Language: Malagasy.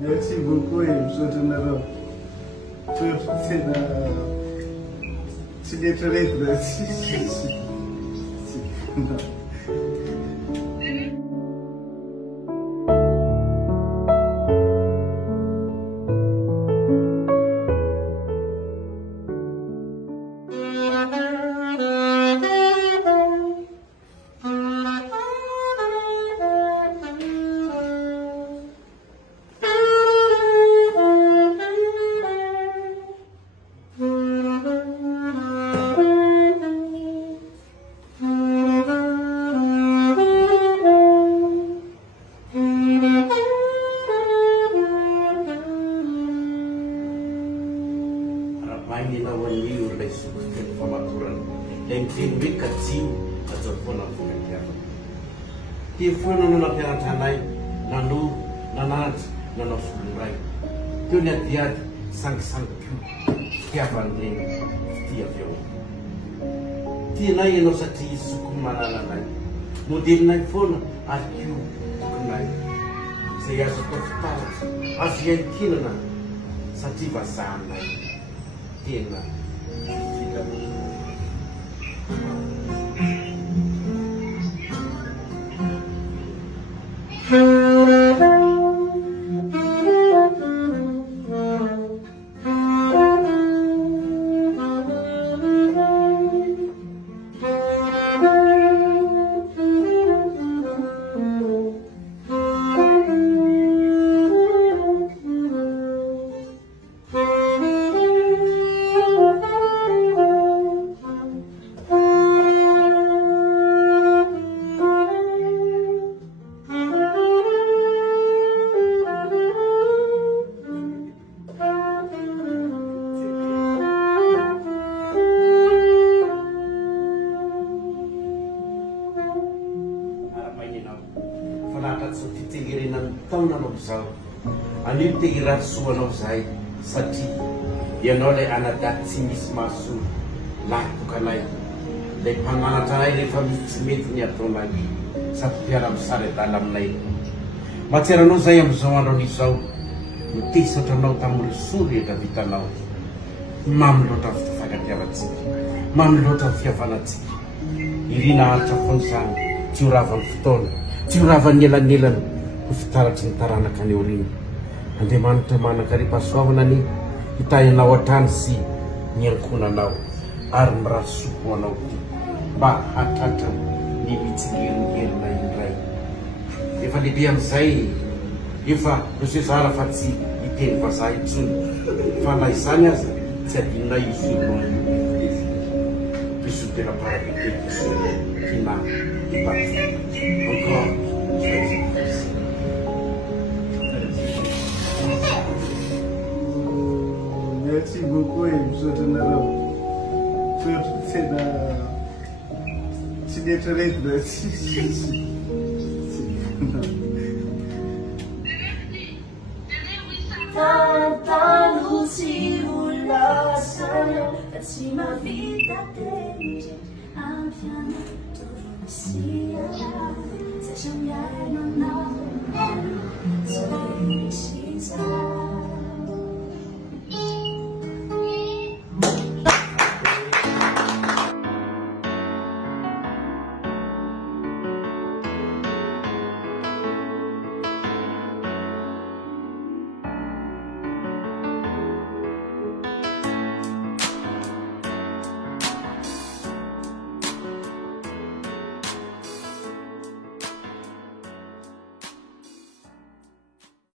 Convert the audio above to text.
Merci beaucoup et je vous souhaite c'est des très Tiavina na piantanay nanu nanat nanosulurai tunya diad sang Tiavina Tiavina tinay no sa tisu kumananay model nay phone akiu kunay saya seperti asian kinana sa tivasana tina Ani tigirat suano sai sati yanole anadat simis masu la tukanai le pangana tanai le famit nya tonagi sapiaram sare dalam nai matera no sai am soano ni sau ti sotono tamul suri da vitanau mam lot of fagatiavati mam lot of yavanati irina alta fonsan turavan futon turavan nilan ufitara cintarana kaniurin ande mana kari paswavana ni itaya nawatan si nyangkuna nau ar merasuku nau ba hatata ni mitsigir na indrai ifa diam sai ifa usisara fatsi iten pasai tsun fa isanya jadi na yusuno bisu pela para kina iba encore Merci beaucoup et je vous souhaite c'est des très Tanta luci ulasan at si mavita tenge ang piano siya sa siyang yaya na sa